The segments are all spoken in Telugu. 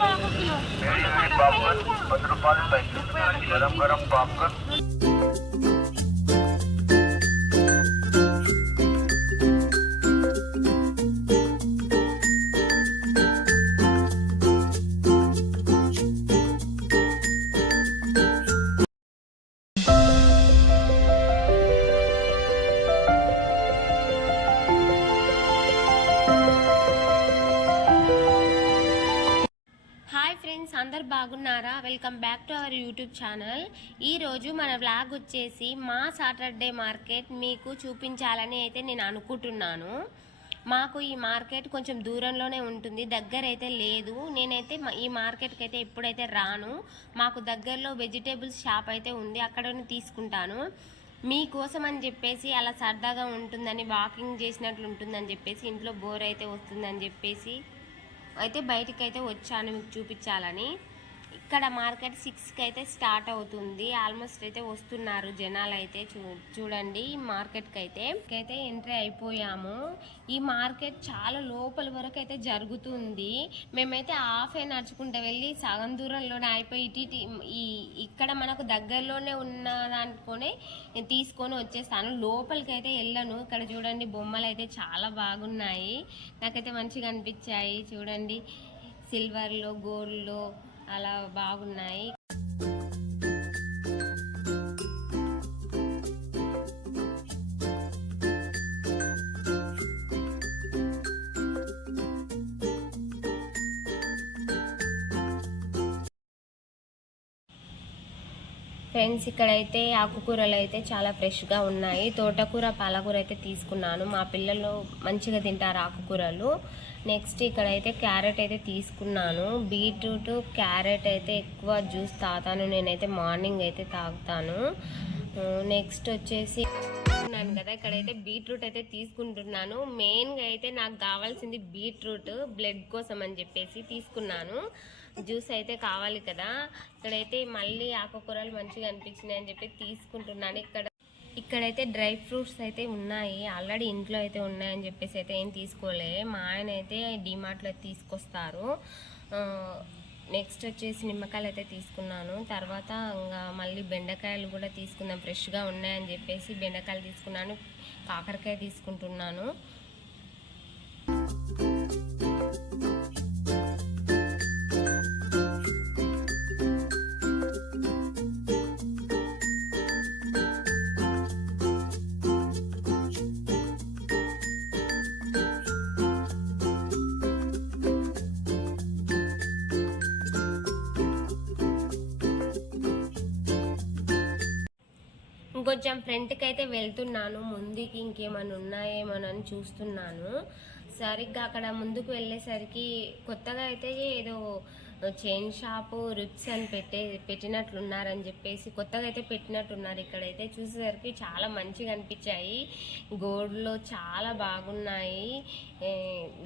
పాప్కార్న్ 10 రూపాయలు ప్యాకెట్ గరం గరం పాప్కార్న్. అందరు బాగున్నారా? Welcome back to our YouTube channel. ఈరోజు మన వ్లాగ్ వచ్చేసి మా సాటర్డే మార్కెట్ మీకు చూపించాలని అయితే నేను అనుకుంటున్నాను. మాకు ఈ మార్కెట్ కొంచెం దూరంలోనే ఉంటుంది, దగ్గర అయితే లేదు. నేనైతే ఈ మార్కెట్కి అయితే ఎప్పుడైతే రాను. మాకు దగ్గరలో వెజిటేబుల్స్ షాప్ అయితే ఉంది, అక్కడనే తీసుకుంటాను. మీకోసం అని చెప్పేసి అలా సరదాగా ఉంటుందని, వాకింగ్ చేసినట్లు ఉంటుందని చెప్పేసి, ఇంట్లో బోర్ అయితే వస్తుందని చెప్పేసి అయితే బయటికి అయితే వచ్చాను మీకు చూపించాలని. ఇక్కడ మార్కెట్ 6కి అయితే స్టార్ట్ అవుతుంది. ఆల్మోస్ట్ అయితే వస్తున్నారు జనాలు అయితే. చూడండి మార్కెట్కి అయితే ఎంట్రీ అయిపోయాము. ఈ మార్కెట్ చాలా లోపల వరకు అయితే జరుగుతుంది. మేమైతే హాఫ్ నడుచుకుంటూ వెళ్ళి సగం దూరంలోనే అయిపోయి ఇక్కడ మనకు దగ్గరలోనే ఉన్న దాంట్లోనే తీసుకొని వచ్చేస్తాను. లోపలికి అయితే వెళ్ళను. ఇక్కడ చూడండి బొమ్మలు అయితే చాలా బాగున్నాయి, నాకైతే మంచిగా అనిపించాయి. చూడండి సిల్వర్లో, గోల్డ్లో అలా బాగున్నాయి. ఫ్రెండ్స్ ఇక్కడైతే ఆకుకూరలు అయితే చాలా ఫ్రెష్గా ఉన్నాయి. తోటకూర, పాలకూర అయితే తీసుకున్నాను. మా పిల్లలు మంచిగా తింటారు ఆకుకూరలు. నెక్స్ట్ ఇక్కడైతే క్యారెట్ అయితే తీసుకున్నాను. బీట్రూట్, క్యారెట్ అయితే ఎక్కువ జ్యూస్ తాగుతాను నేనైతే, మార్నింగ్ అయితే తాగుతాను. నెక్స్ట్ వచ్చేసి ఉన్నాను కదా, ఇక్కడైతే బీట్రూట్ అయితే తీసుకుంటున్నాను. మెయిన్గా అయితే నాకు కావాల్సింది బీట్రూట్, బ్లడ్ కోసం అని చెప్పేసి తీసుకున్నాను. జ్యూస్ అయితే కావాలి కదా. ఇక్కడైతే మళ్ళీ ఆకుకూరలు మంచిగా అనిపించినాయి అని చెప్పి తీసుకుంటున్నాను. ఇక్కడైతే డ్రై ఫ్రూట్స్ అయితే ఉన్నాయి, ఆల్రెడీ ఇంట్లో అయితే ఉన్నాయని చెప్పేసి అయితే ఏం తీసుకోలే. మా ఆయన అయితే డిమార్ట్లో తీసుకొస్తారు. నెక్స్ట్ వచ్చేసి నిమ్మకాయలు అయితే తీసుకున్నాను. తర్వాత ఇంకా మళ్ళీ బెండకాయలు కూడా తీసుకుందాం, ఫ్రెష్గా ఉన్నాయని చెప్పేసి బెండకాయలు తీసుకున్నాను. కాకరకాయ తీసుకుంటున్నాను. ఇంకొంచెం ఫ్రంట్కి అయితే వెళ్తున్నాను, ముందుకి ఇంకేమైనా ఉన్నాయేమోనని చూస్తున్నాను. సరిగ్గా అక్కడ ముందుకు వెళ్ళేసరికి కొత్తగా అయితే ఏదో చైన్ షాపు రిప్స్ అని పెట్టినట్లున్నారని చెప్పేసి కొత్తగా అయితే పెట్టినట్టున్నారు. ఇక్కడైతే చూసేసరికి చాలా మంచిగా అనిపించాయి. గోల్డ్లో చాలా బాగున్నాయి.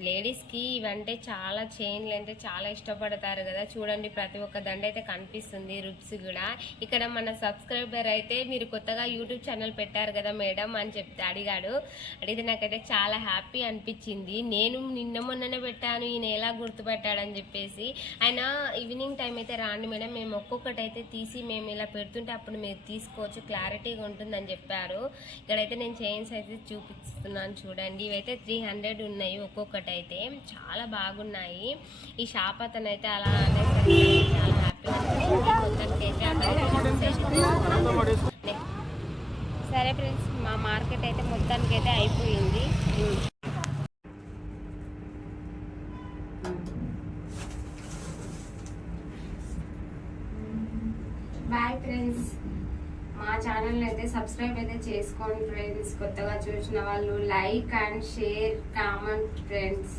లేడీస్కి ఇవంటే చాలా, చైన్లు అంటే చాలా ఇష్టపడతారు కదా. చూడండి ప్రతి ఒక్క దండ అయితే కనిపిస్తుంది, రిప్స్ కూడా. ఇక్కడ మన సబ్స్క్రైబర్ అయితే మీరు కొత్తగా యూట్యూబ్ ఛానల్ పెట్టారు కదా మేడం అని అడిగాడు. అడిగితే నాకైతే చాలా హ్యాపీ అనిపించింది. నేను నిన్న మొన్ననే పెట్టాను, ఈయన ఎలా గుర్తుపెట్టాడని చెప్పేసి. ఆయన ఈవినింగ్ టైం అయితే రాండి మేడం, మేము ఒక్కొక్కటి అయితే తీసి మేము ఇలా పెడుతుంటే అప్పుడు మీరు తీసుకోవచ్చు, క్లారిటీగా ఉంటుందని చెప్పారు. ఇక్కడైతే నేను చైన్స్ అయితే చూపిస్తున్నాను చూడండి. ఇవైతే 300 ఉన్నాయి ఒక్కొక్కటి అయితే, చాలా బాగున్నాయి. ఈ షాప్ అతను అయితే అలా అనేసరికి చాలా హ్యాపీగా అయితే. సరే ఫ్రెండ్స్, మా మార్కెట్ అయితే మొత్తానికి అయితే అయిపోయింది. బాయ్ ఫ్రెండ్స్, మా ఛానల్ని అయితే సబ్స్క్రైబ్ అయితే చేసుకోండి ఫ్రెండ్స్. కొత్తగా చూసిన వాళ్ళు like and share, comment friends.